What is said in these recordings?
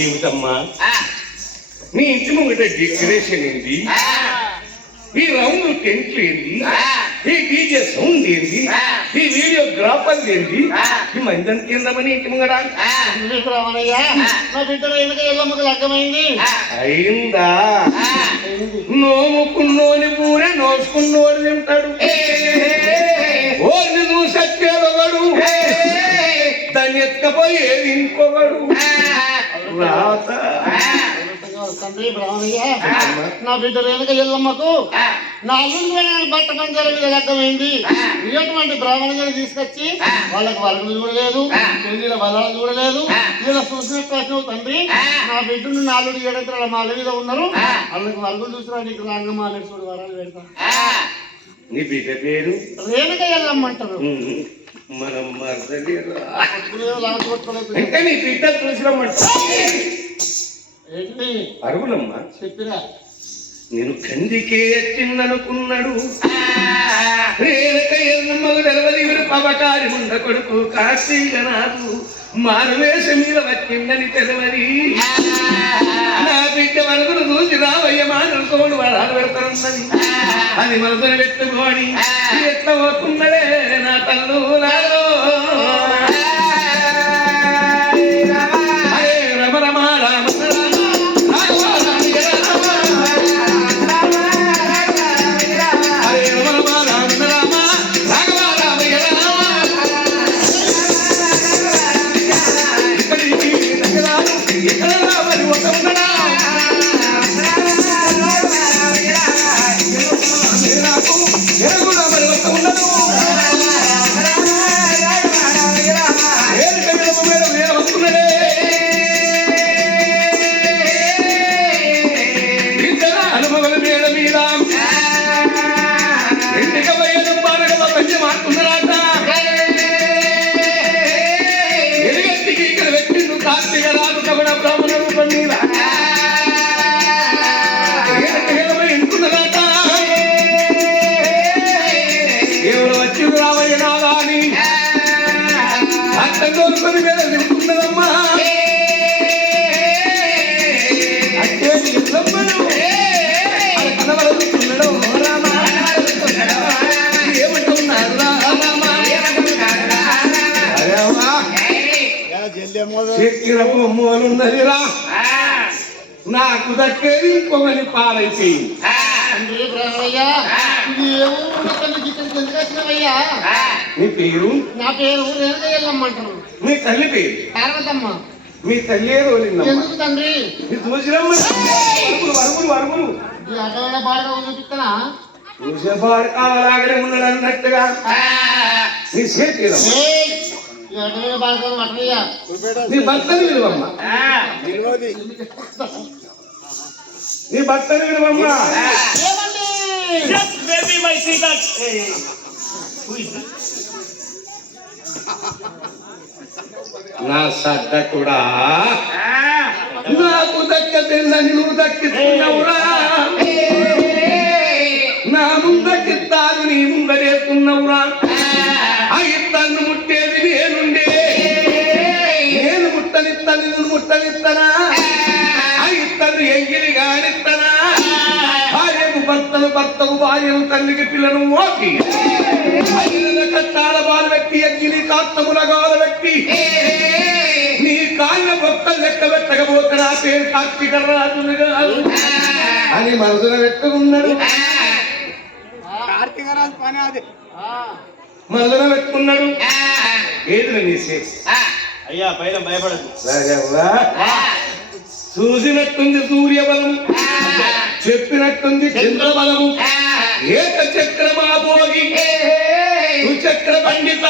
ఏమిటమ్మా నీ ఇంటి ముంగట డెకరేషన్ ఏంది? ఈ రౌండ్ టెంట్లు ఏంది? ఈ డీజే సౌండ్ ఏంది? ఈ వీడియోగ్రాఫర్ ఏంది? ఈ మందం కిందమని ఇంటి ముంగట అయిందా? నోముకున్నోని పూరే నోసుకున్నోడు తింటాడు. ఓడిని చూసొచ్చేదొకడు, దాన్ని ఎత్తుకపోయి ఏది ఇంకొకడు. రాత తండ్రి బ్రాహ్మణయ్య, నా బిడ్డ రేణుక ఎల్లమ్మకు నా అల్లుడు బట్ట పంచాల మీద లగ్గమైంది. ఇటువంటి బ్రాహ్మణులను తీసుకొచ్చి వాళ్ళకి వరకులు చూడలేదు, పెళ్లిల బలాలు చూడలేదు. ఇలా చూసినట్టు తండ్రి నా బిడ్డను నాలుగు ఏడంతరాల మాల మీద ఉన్నారు. వాళ్ళకి వరకులు చూసినా నీకు రంగమాలేశ్వరుడు వరాలు పెడతా. నీ బిడ్డ పేరు రేణుక ఎల్లమ్మ అంటారు. మనం అంటే నీ బిడ్డ చూసినమ్మంట ఏంటి అరుగులమ్మా చెప్పిరా. నేను కందికే చిన్ననుకున్నాడు. రేణుక ఎల్లమ్మకు తెలవది పవకారి ముండ కొడుకు కార్తీకనాథు మారువేష మీద వచ్చిందని తెలవది. నా బిడ్డ వరకును చూసి రావయ్య మానుకోడు వరాలు పెడతానున్నది. అది మనసును పెట్టుకోని ఎట్లా పోతున్నదే నా తల్లు నాలో. రమ రమ రామ బొమ్మలున్నదిరా నాకు దక్కేది ఇంకొకరి పాలైపోయింది. నీ పేరు? నా పేరు రేణుక ఎల్లమ్మ అంటారు. మీ తల్లి పేరు? పార్వతమ్మ. మీ తల్లి ఎందుకు తండ్రి చూసిరమ్మ వరుగులు వరుగులు ఈ అటవైన బాగా చూపిస్తానా? చూసే బాగా కావాలాగనే ఉన్నాడు అన్నట్టుగా నీ చేతి నీ భర్తని విలువమ్మ, నీ భర్తని విలువమ్మ. నా సద్ద కూడా నాకు దక్కదని నువ్వు దక్కిస్తున్నావురా. నా ముందకిస్తాను నీ ముందరేస్తున్నావురా. ఆ ఇత్తను ముట్టేది నేనుండే, నేను ముట్టనిస్తాను నువ్వు ముట్టనిస్తానా? ఆ ఇత్తను ఎంగిలి గానిస్తానా? భార్యకు భర్తను భర్తకు భార్యను తల్లికి పిల్లను మోపి కట్టాల బాలు వ్యక్తి ఎంగిలి కాత్తములగాల వ్యక్తి నీ కాళ్ళ భక్తలు లెక్క పెట్టకపోతే నా పేరు కార్తీక రాజులు కాదు అని మనసులో పెట్టుకున్నాడు. కార్తీకరాజు పని అది మనసులో పెట్టుకున్నాడు. ఏది నీ అయ్యా పైన భయపడదు. చూసినట్టుంది సూర్యబలము, చెప్పినట్టుంది చంద్రబలము. ఏక చక్రమా భోగి చక్ర పండిత,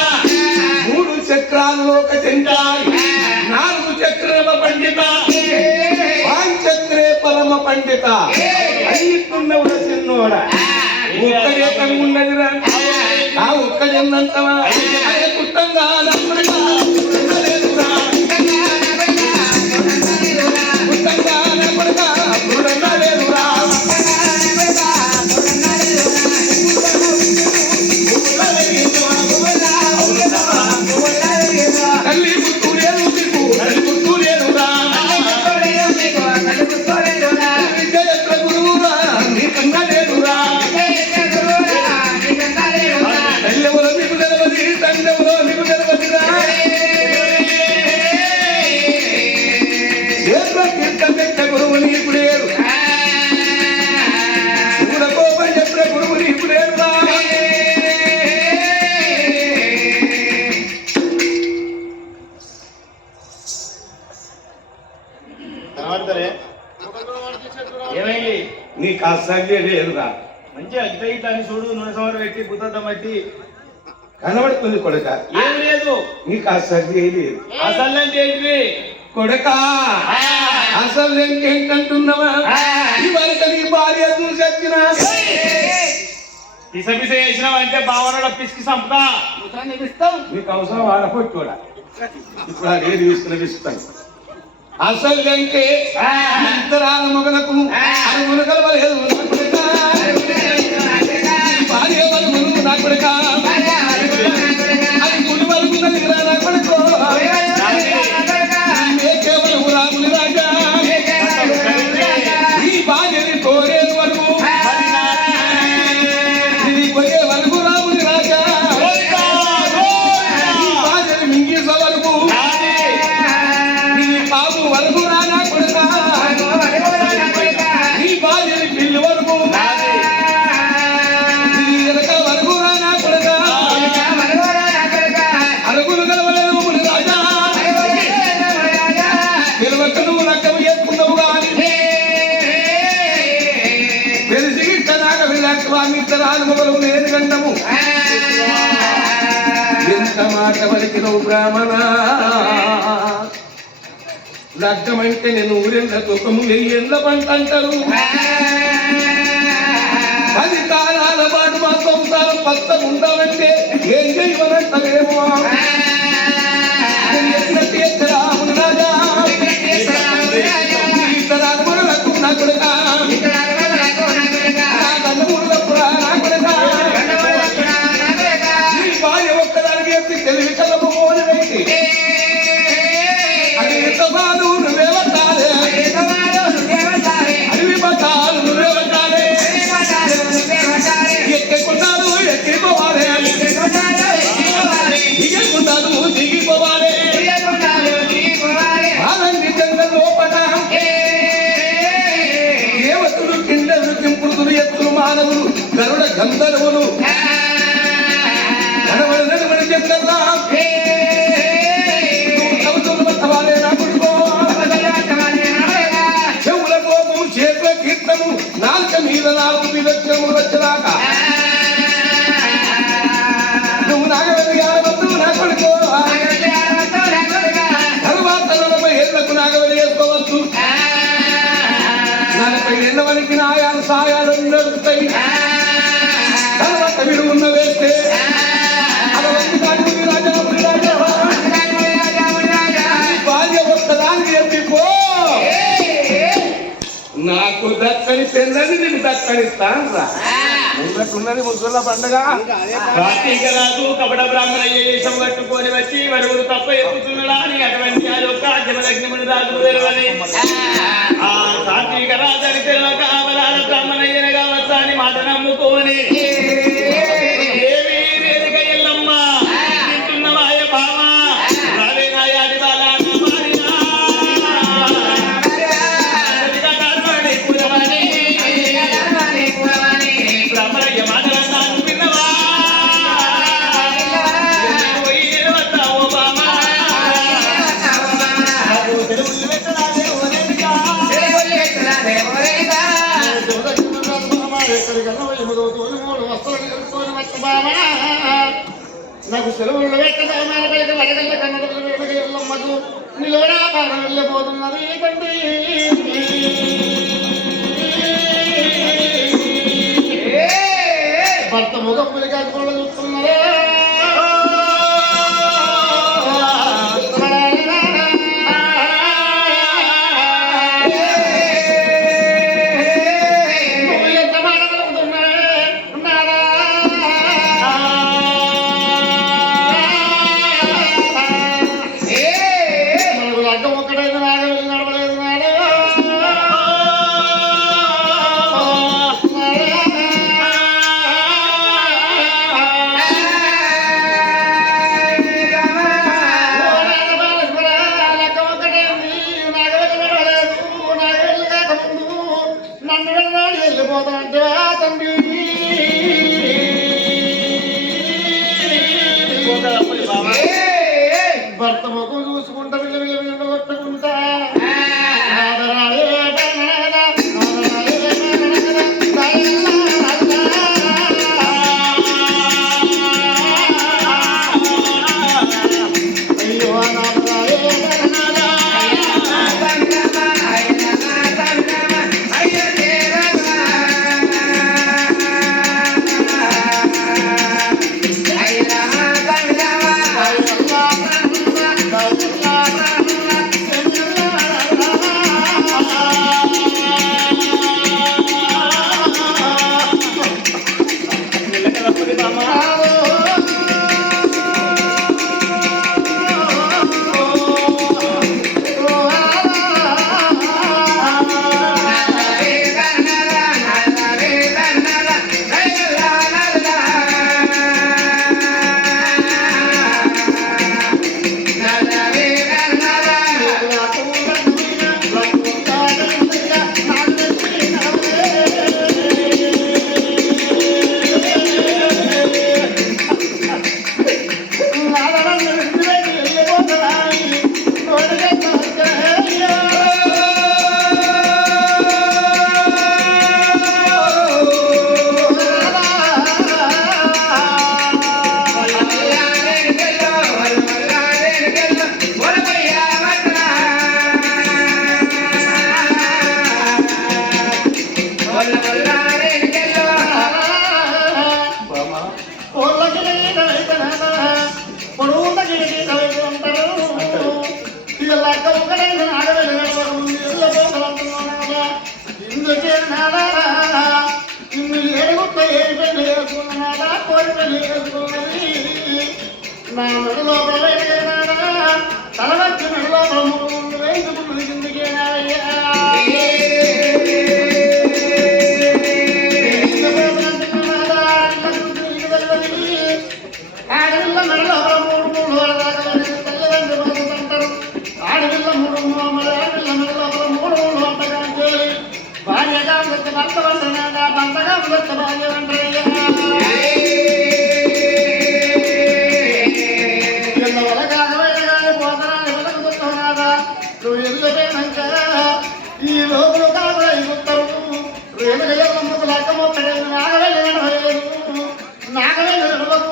3 చక్రాలు లోక చెంటాయి, 4 చక్రమ పండిత, పాంచక్రే పరమ పండిత. అన్నిస్తున్నవుడ చిన్నోడ ఒక్కడే కనున్నదిరా. ఆ ఒక్కడెన్నంతవా పుట్టంగా ఆ సర్జీ లేదురా. మంచిగా ఇట్లా ఇట్లా అని చూడు, నూనె సమరం పెట్టి బుద్ధం బట్టి కనబడుతుంది కొడక, ఏం లేదు. నీకు ఆ సర్జీ లేదు. అసలు అంటే ఏంటిది కొడక? అసలు ఏంటంటున్నావా? ఇవరకు నీ భార్య చూసి వచ్చిన పిస పిస చేసినావంటే బావనలో పిసికి సంపుతా. నీకు అవసరం ఆడపోయి కూడా ఇప్పుడు ఆ రేడు తీసుకుని ఇస్తాను. అసలు అంటే ఇద్దరాల మొగలకు అరుగులు కలవలేదు నా కొడక, భార్య వరుగులు నా కొడక, అది గుడి వరుగున్నది నా కొడుకు, కేవలం రాముని రాజా ఈ భార్యని కోరేది వరకు ఇది పోయే వరకు రాముని రాజా ఈ భార్యని మింగేసే వరకు ఈ బాబు వరకు రానా కొడుక, ఈ భార్యని పిల్లి వరకు ఈ ఎనక వరకు రానా కొడుక, అరుగులు కలవలేదు ముని రాజా పిలవకను లక్కము చేసుకున్నావు కానీ తెలిసి ఇట్టనాక విలాక్వామిద్దరాలు మొదలు నేను గంటము ఎంత మాట పలికినవు బ్రాహ్మణ, లగ్గమంటే నేను ఊరెళ్ళ తూకము వెయ్యేళ్ళ పంట అంటారు. 10 కాలాల పాటు మా సంసారం పచ్చగా ఉండాలంటే ఏం చేయమనంటారేమో రాముని రాజా ఇద్దరాలు మొదలకు నా కొడుక, నా కన్నులకు నా కొడుక, ఈ భార్య ఒక్కదానికి ఎత్తి తెలివి కలము మోనవేసి అది ఎంతమాను నువ్వే పట్టాలే, అడవి పట్టాలు నువ్వే పట్టాలే, ఎక్కెకుంటారు ఎక్కిపోవాలి, దిగకుంటారు దిగిపోవాలి, బాలండి జంగల్ లోపట దేవతలు కిండలు కింపుడుతులు ఎత్తులు మానవులు గరుడ గంధర్వులు నడవడి నడవడి చెప్తారా కవుతులు పట్టవాలే నా కొడుకో, చెవుల కోపము చేతుల కీర్తము నాలుక మీద 4 విలక్షణములు వచ్చేదాకా నువ్వు నాగవెల్లి ఆడవద్దు నా కొడుకో, తరువాత 40 ఏళ్లకు నాగవెల్లి వేసుకోవచ్చు, 40 ఏళ్ల వరకు నాయాలు సాయాలు నడుపుతాయి, తర్వాత విడుగున్న వేస్తే అలవన్నీ దాటుకుని రాజా భార్య ఒక్కదానికి ఎత్తిపో, నాకు దక్కని పెళ్ళని నీకు దక్కనిస్తాను రా. ఉన్నట్టున్నది ముసళ్ళ పండుగ. కార్తీక రాజు కపట బ్రాహ్మణ వేషం కట్టుకొని వచ్చి వరువులు తప్ప ఎత్తుతున్నాడా అని అటువంటి ఆ యొక్క జమలగ్నముని రాజు తెలవని ఆ కార్తీక రాజు అని తెలియక అవరాల బ్రాహ్మణ అయ్యనగా వచ్చా అని మాట నమ్ముకోని దేవి వేదిక ఎల్లమ్మ తింటున్నవాయ భామ రావే నాయాది బాలా మారినా బ్రాహ్మణయ్య మాటలన్నా విన్నవా పోయి నిలవద్దావు బామా తెలుగులు పెట్టరాదే ఓరేదిగా నాకు సెలవులు పెట్టగల కన్నదమ్మకు నిలవడా బాగా వెళ్ళిపోతున్నది తండ్రి. భర్త ముఖం పులికాకుండా చూస్తున్నదా ఎంత మాట్లాడుతున్నా అడ్డం ఒక్కడైనా నాగ వెళ్ళి నడవలేదు నాడా నన్ను వెళ్ళాలి వెళ్ళిపోతానంటే తండ్రి భర్త ముఖం చూసుకుంటా విలువ కొట్టుకుంటా నన్ను విడిచిపెట్టి వెళ్ళిపోతున్నాయి నా మెడలో తల వచ్చి మెడలో వేసుకున్నది కిందికేనాయ్యా ఆడపిల్ల మెడలో మూడు వరదాకా తల్లిదండ్రులు అంటారు ఆడపిల్ల ఆడపిల్ల మెడలో మూడు వంటగా చేయాలి భార్యగా వచ్చి భర్త వంటగా భర్తగా వచ్చి భార్య వంటయ్యా నువ్వు వెళ్ళిపోయినాక ఈ లోపల కాదు ఇస్తారు రేణుగయ్యమ్మకు లెక్కమొక్కడే నాగవేలు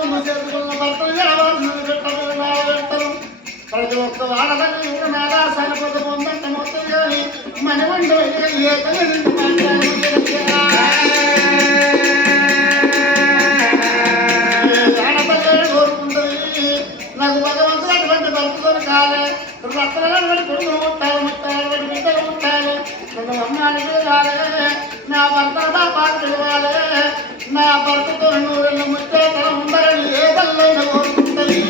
నువ్వు చేసుకున్న భర్తలు పెట్టరు ప్రతి ఒక్క వాడదని కూడా నాదా సరిపోతే పొందంట మొత్తం కానీ మన వంట ఆడపల్లి కోరుకుంటుంది నాకు భగవంతుడు అటువంటి భర్తతో కాలే భర్తలను బట్టి కొడుకులు ఉంటారు ముట్టాలి బట్టి బిడ్డలు ఉంటాలి నన్ను అమ్మాని పిలవాలి నా భర్త నా పాట పిలవాలి నా భర్తతో నువ్వు రెండు ముచ్చేతల ఉండాలని ఏ తల్లైనా కోరుకుంటుంది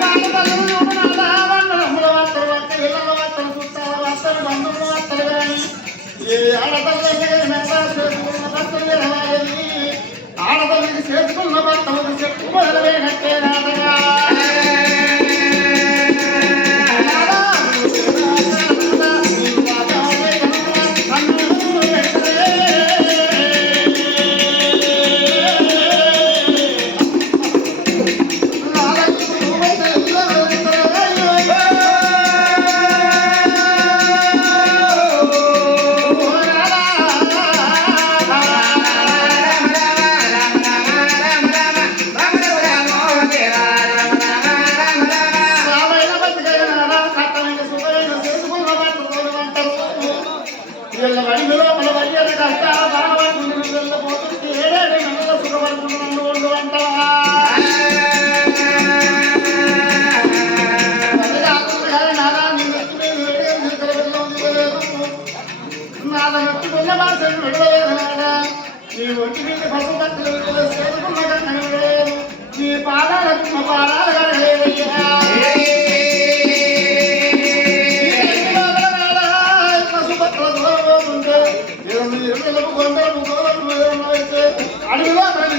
వాళ్ళ తల్లులు అమ్ముల వార్తలు వార్తలు ఇళ్ళ వార్తలు చుట్టాల వార్తలు బంధువుల వార్తలు కానీ ఏ ఆడతల్లి చేసుకున్న భర్తలు ఎడవాలి ఆడతల్లికి చేసుకున్న భర్తలకు చెప్పు మొదలైనట్టే నాటగా నీ ఒంటి మీద పశుపత్రులు నీ పాదాలకు మా పాదాలు కడగలేదయ్యా పశుపత్రుల దూరం పోతుంటే ఎరుకలకు కొండలకు దూరం అయితే అడవిలో ప్రతి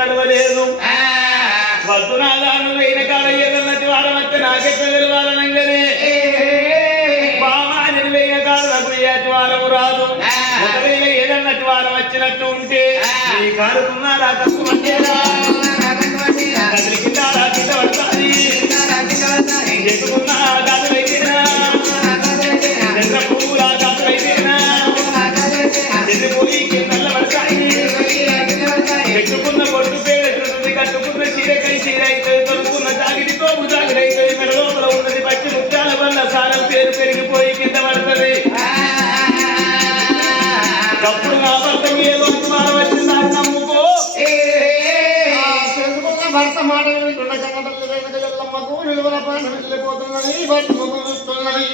నడవలేదు వద్దునాదా నువ్వు అయిన కాడ ఏదన్నది వాడమత్తే నాకెట్ట తెలియాలనంగానే బామా నేను వేయిన కాడ నాకు ఏటి వారము రాదు ఒకవేళ ఏదన్నట్టు వారం వచ్చినట్టు ఉంటే నీ కారుకున్నారా తక్కువ కింద కింద పడతాది చెట్టుకున్నా కాదులైతేనా చెట్ల పువ్వులా కాదులైతేనా చెట్టు పోయి కింద పడతాయి పెట్టుకున్న బొట్టు పేరు కట్టుకున్న చీరకై చీర అయితే తొలుకున్న జాగిరితో జాగిరైతే మెడ లోపల ఉన్నది పచ్చి ముత్యాల వల్ల సారం పేరు పెరిగిపోయి కింద పడుతుంది అప్పుడు నా భర్త ఏదో అనుమానం వచ్చిందా నమ్ముకో భర్త మాట ఎల్లమ్మకు నిలువల పని వెళ్ళిపోతున్నది భర్త చూస్తున్నది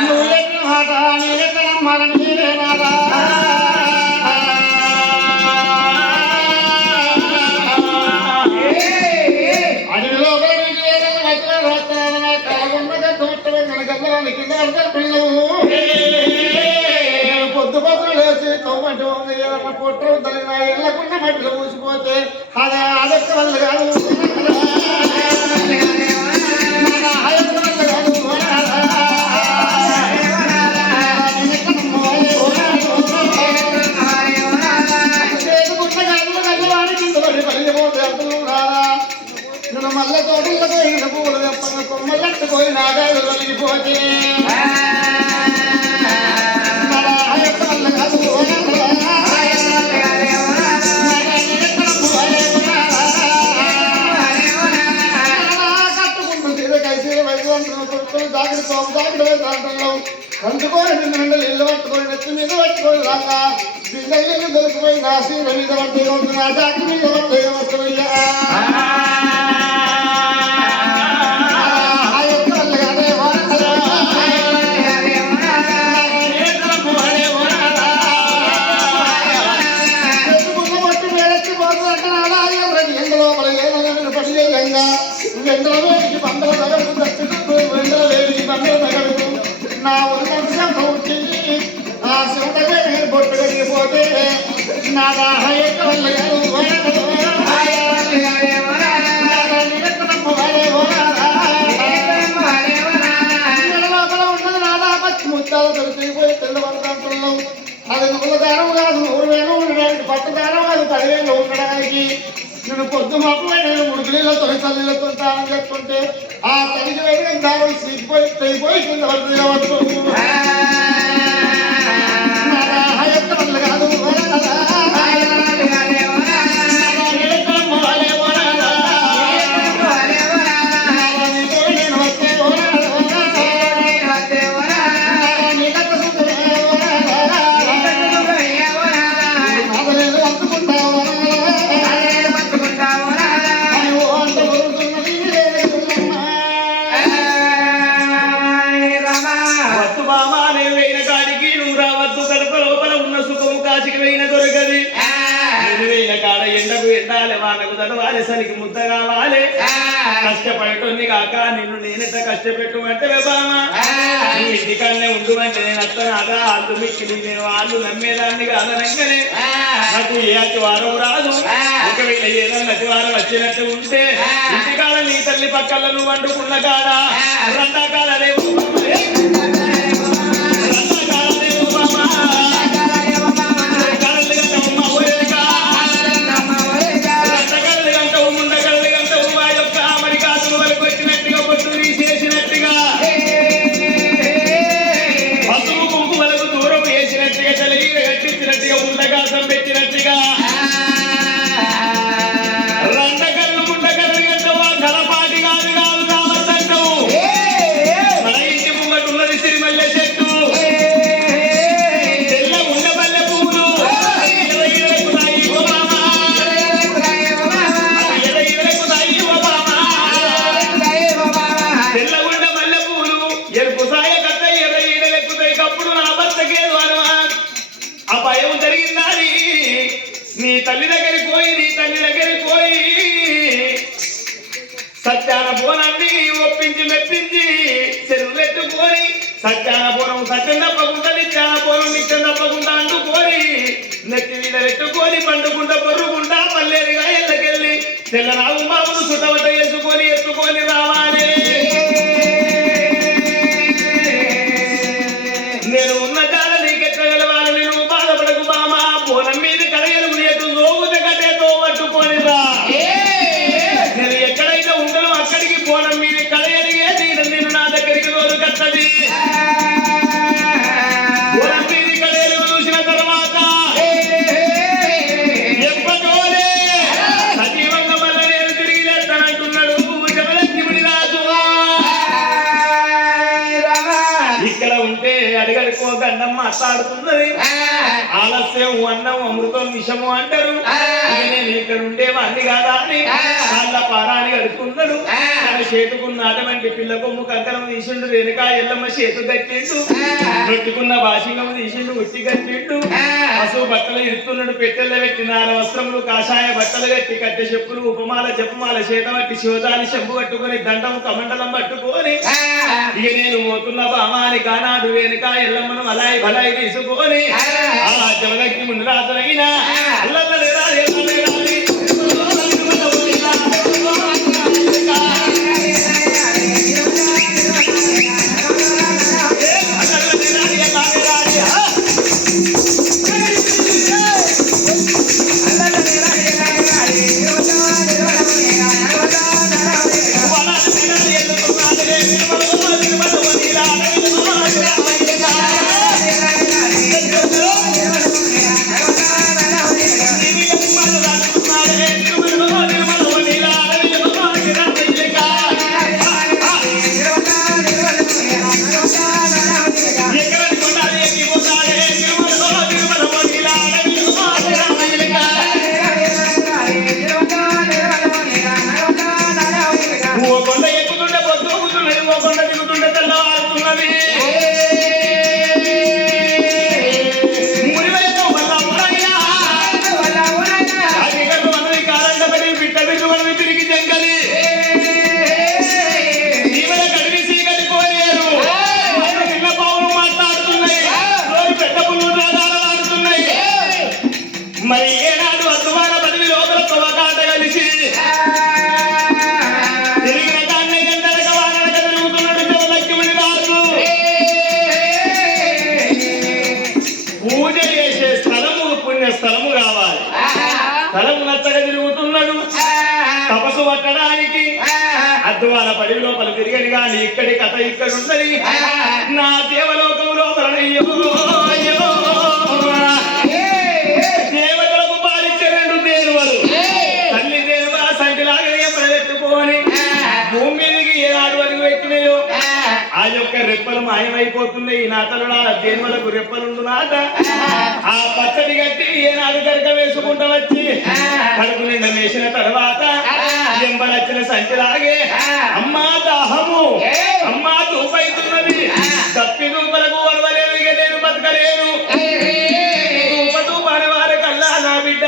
నువ్వు ఎట్ల మాట నేనెట్ల నమ్మాలని నేనేనాదా అటువంటి ఏదన్నా పొట్ట తగిన ఎల్లకుండా మట్టిలో ఊసిపోతే అది అదొక్క వల్ల కాదు నేను మళ్ళీ తోటల్లో పోయిన పూలు తెప్పగా కొమ్మలెట్టుకోయి నాగాలు కలిగిపోతే కంచుకోని నిన్ను ఇల్లు పట్టుకొని నెత్తి మీద పట్టుకొని రాగా బిడ్డలు దొరికిపోయి నా సీర మీద పట్టే నా జాతి మీద పట్టే వస్తుయ్యా నా ఉరికి ఆ శివుడే బొట్టు కలిగిపోతే నా దాహయ్యక వల్ల ఉన్నది నాదా పచ్చి ముత్తాలు తొలిపోయి తెల్లబడతాంటున్నాం అది నువ్వుల దారం కాదు 100 వేలు ఉండడానికి పట్టు దారం కాదు 10 వేలు ఉండడానికి నేను పొద్దు మాపు నేను ఉడుకులీలో తొలి తల్లిలతో తాను చెప్పుకుంటే ఆ తల్లికి వెళ్ళి దారం సిగ్గిపోయి తెగిపోయి కింద పడుతుంది కాదు వారసనికి ముద్ద కావాలి కష్టపడటోంది కాక నిన్ను నేనెంత కష్టపెట్టుమంటే బామా ఇంటికల్నే ఉండుమంటే నేను అత్తనాగా వాళ్ళు మిక్కిలి నేను వాళ్ళు నమ్మేదాన్ని కాదనంగానే నాకు ఏ అతివారం రాదు ఒకవేళ ఏదైనా అతివారం వచ్చినట్టు ఉంటే ఇంటికాడ నీ తల్లి పక్కల నువ్వు వండుకున్న కాడ రండాకాలలేవు సత్యానపురాన్ని ఒప్పించి మెప్పించి చెరువులెట్టుకొని సత్యానపురం సత్యం తప్పకుండా నిత్యానపురం నిత్యం తప్పకుండా అంటుకొని నెత్తి మీద పెట్టుకొని పండుకుంటా పరుగుంటా పల్లేరుగా ఎల్లకెళ్ళి తెల్లనాగు బాబును సుతవట వేసుకొని ఎత్తుకొని రావాలి నేను ఉన్న కాల నీకెట్లా వెళ్ళవాలి నేను బాధపడకు బామా బోనం మీద కడగలు ఎటు లోగుత కట్టేతో పట్టుకొని రా నేను ఎక్కడైతే ఉంటానో అక్కడికి బోనం మీద కడగలిగే నేను నా దగ్గరికి రోజు కట్టది బోనం మీద కడగలు చూసిన తర్వాత ఎప్పటోలే సజీవంగా మళ్ళీ నేను తిరిగి లేస్తానంటున్నాడు జమలక్ష్మి రాజు ఇక్కడ ఉంటే అడిగడుకో గండం మాట్లాడుతున్నది ఆలస్యం అన్నం అమృతం విషము అంటారు నేను ఇక్కడ ఉండేవాడిని కాదా అని వాళ్ళ పారాన్ని కడుక్కున్నాడు తన చేతుకున్న అటువంటి పిల్ల కొమ్ము కంకణం తీసిండు రేణుకా ఎల్లమ్మ చేతు కట్టిండు రొట్టుకున్న భాషింగం తీసిండు ఉట్టి కట్టిండు పశువు బట్టలు ఇరుక్కున్నాడు పెట్టెల్లో పెట్టి 4 వస్త్రములు కాషాయ బట్టలు కట్టి కట్టె చెప్పులు ఉపమాల జపమాల చేత పట్టి శివదాని శంభు కట్టుకొని దండం కమండలం పట్టుకొని ఇక నేను పోతున్న బామాని కానాడు రేణుకా ఎల్లమ్మను అలాయి బలాయి తీసుకొని ఆ జమదగ్ని ముందు రాజులైన అల్లల్లే రాజే మరి ఏనాడు అద్దువాన బదిలి లోపల తొవకాట కలిసి తిరిగిన దాన్ని గంటలక వానక తిరుగుతున్నాడు జమదగ్ని రాజు. పూజ చేసే స్థలము పుణ్య స్థలము కావాలి. స్థలము నచ్చగా తిరుగుతున్నాడు తపస్సు పట్టడానికి. అద్దువాన పడి లోపల తిరిగని గాని ఇక్కడి కథ ఇక్కడ ఉన్నది. నా దేవలోకము లోపల అయ్యో దేవతలకు పాలిచ్చే రెండు దేవలు తల్లి దేవ సంటిలాగా ఎప్పుడెత్తుకోని భూమి మీదకి ఏనాడు వరకు ఎక్కినాయో ఆ యొక్క రెప్పలు మాయమైపోతున్నాయి. నా తల్లుడు ఆ దేవలకు రెప్పలుండు నాట ఆ పచ్చడి కట్టి ఏనాడు గరక వేసుకుంటా వచ్చి కడుపు నిండా వేసిన తర్వాత ఎంబలచ్చిన సంటిలాగే అమ్మా దాహము అమ్మా దూపైతున్నది తప్పిదు